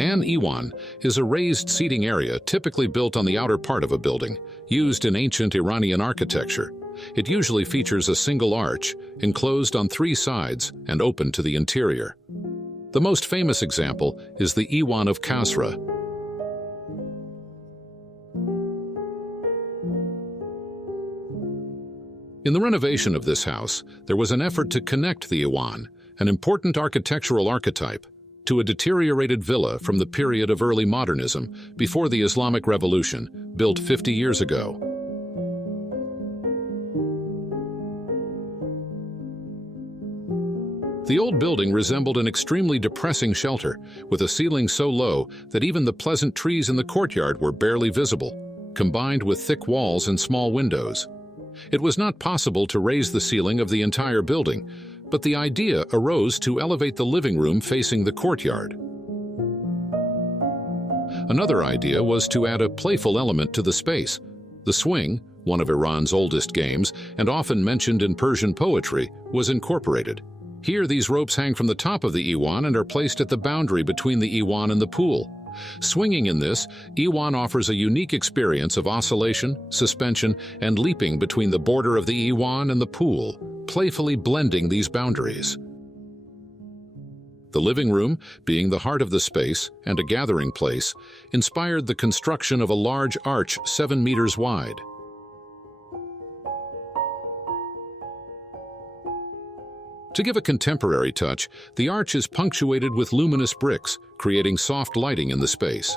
An Iwan is a raised seating area typically built on the outer part of a building, used in ancient Iranian architecture. It usually features a single arch, enclosed on 3 sides and open to the interior. The most famous example is the Iwan of Kasra. In the renovation of this house, there was an effort to connect the Iwan, an important architectural archetype, to a deteriorated villa from the period of early modernism before the Islamic Revolution, built 50 years ago. The old building resembled an extremely depressing shelter, with a ceiling so low that even the pleasant trees in the courtyard were barely visible, combined with thick walls and small windows. It was not possible to raise the ceiling of the entire building, but the idea arose to elevate the living room facing the courtyard. Another idea was to add a playful element to the space. The swing, one of Iran's oldest games and often mentioned in Persian poetry, was incorporated. Here, these ropes hang from the top of the Iwan and are placed at the boundary between the Iwan and the pool. Swinging in this, Iwan offers a unique experience of oscillation, suspension, and leaping between the border of the Iwan and the pool, playfully blending these boundaries. The living room, being the heart of the space and a gathering place, inspired the construction of a large arch 7 meters wide. To give a contemporary touch, the arch is punctuated with luminous bricks, creating soft lighting in the space.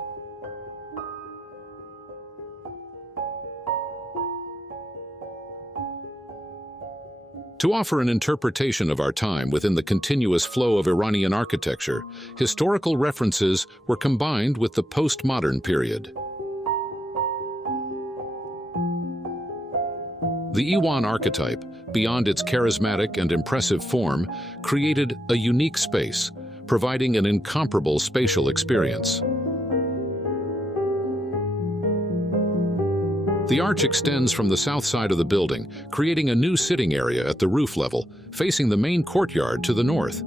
To offer an interpretation of our time within the continuous flow of Iranian architecture, historical references were combined with the postmodern period. The Iwan archetype, beyond its charismatic and impressive form, created a unique space, providing an incomparable spatial experience. The arch extends from the south side of the building, creating a new sitting area at the roof level, facing the main courtyard to the north.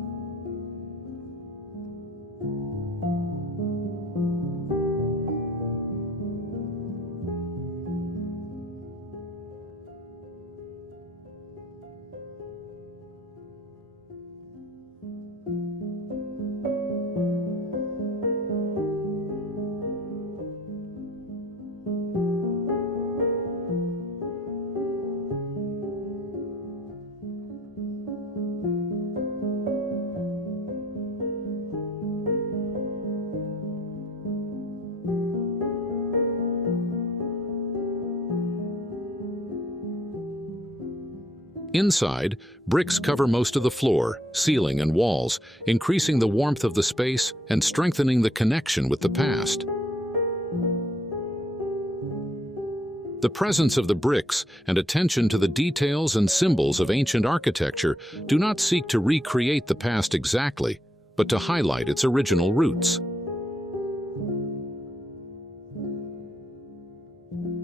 Inside, bricks cover most of the floor, ceiling, and walls, increasing the warmth of the space and strengthening the connection with the past. The presence of the bricks and attention to the details and symbols of ancient architecture do not seek to recreate the past exactly, but to highlight its original roots.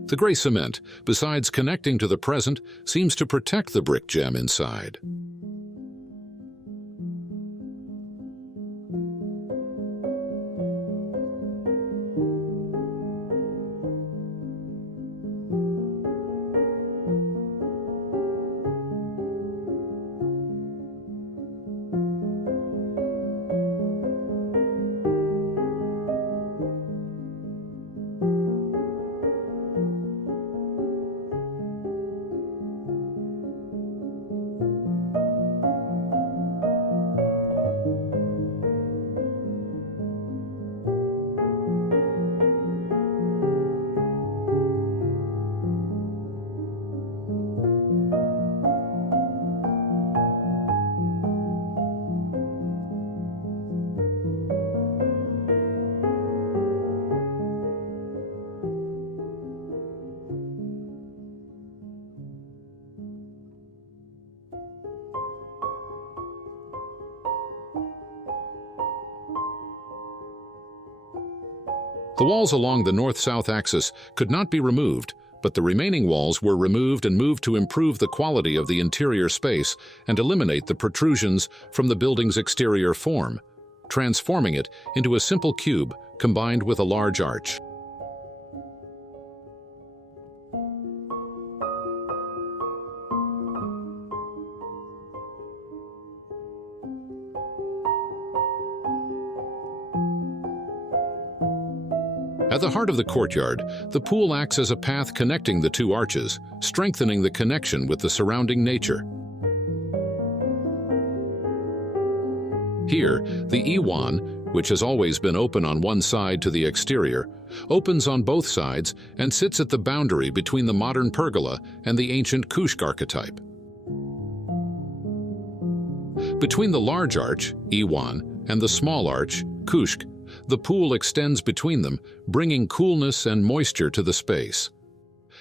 The gray cement, besides connecting to the present, seems to protect the brick gem inside. The walls along the north-south axis could not be removed, but the remaining walls were removed and moved to improve the quality of the interior space and eliminate the protrusions from the building's exterior form. transforming it into a simple cube combined with a large arch. At the heart of the courtyard, the pool acts as a path connecting the two arches, strengthening the connection with the surrounding nature. Here, the Iwan, which has always been open on one side to the exterior, opens on both sides and sits at the boundary between the modern pergola and the ancient Kushk archetype. Between the large arch, Iwan, and the small arch, Kushk, the pool extends between them, bringing coolness and moisture to the space.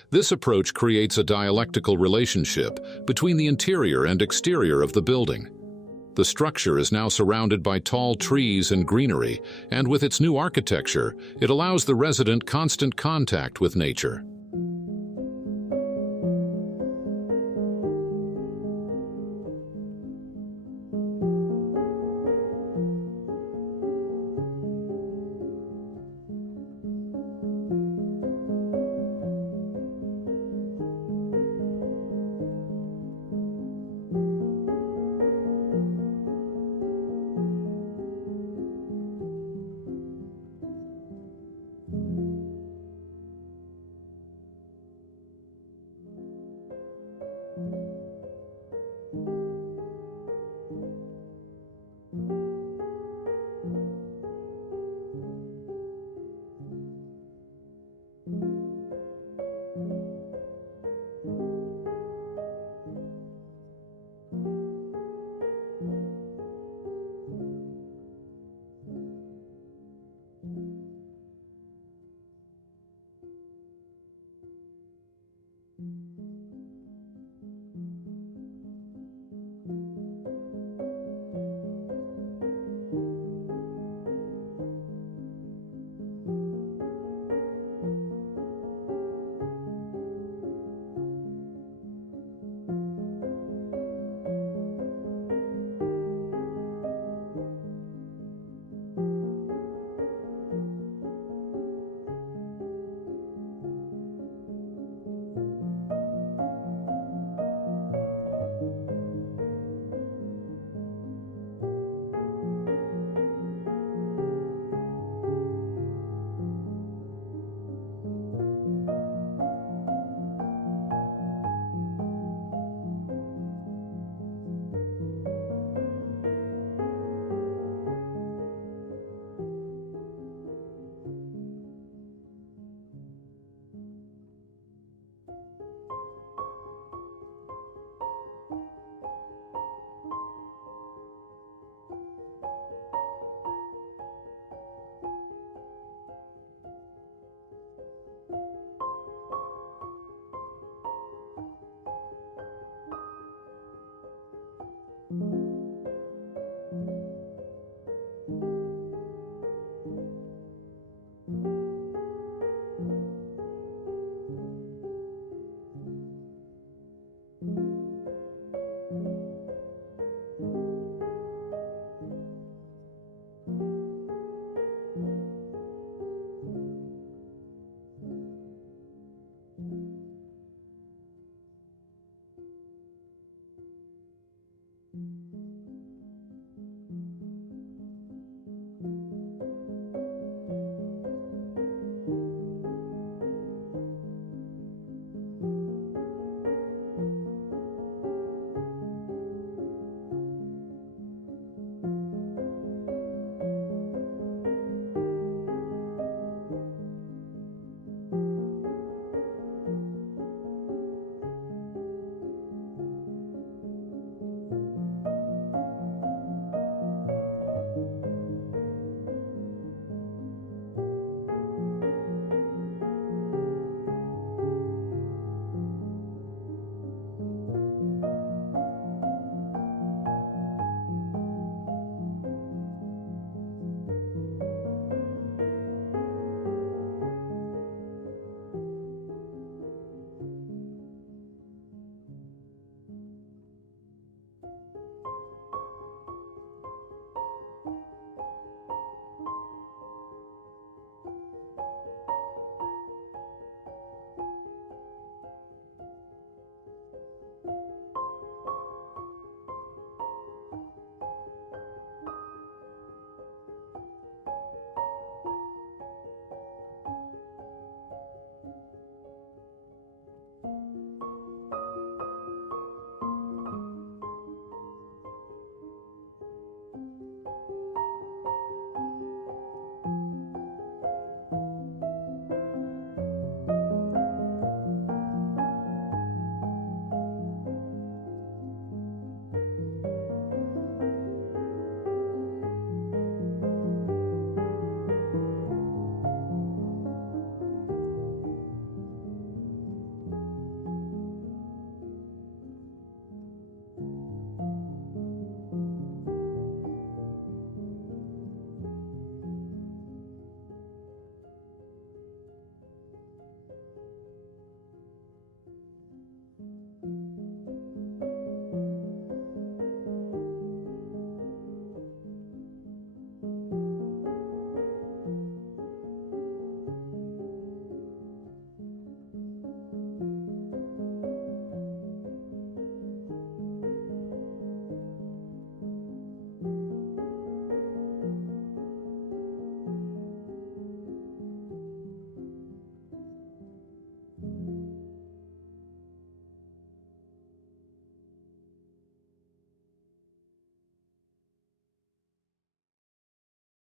This approach creates a dialectical relationship between the interior and exterior of the building. The structure is now surrounded by tall trees and greenery, and with its new architecture, it allows the resident constant contact with nature.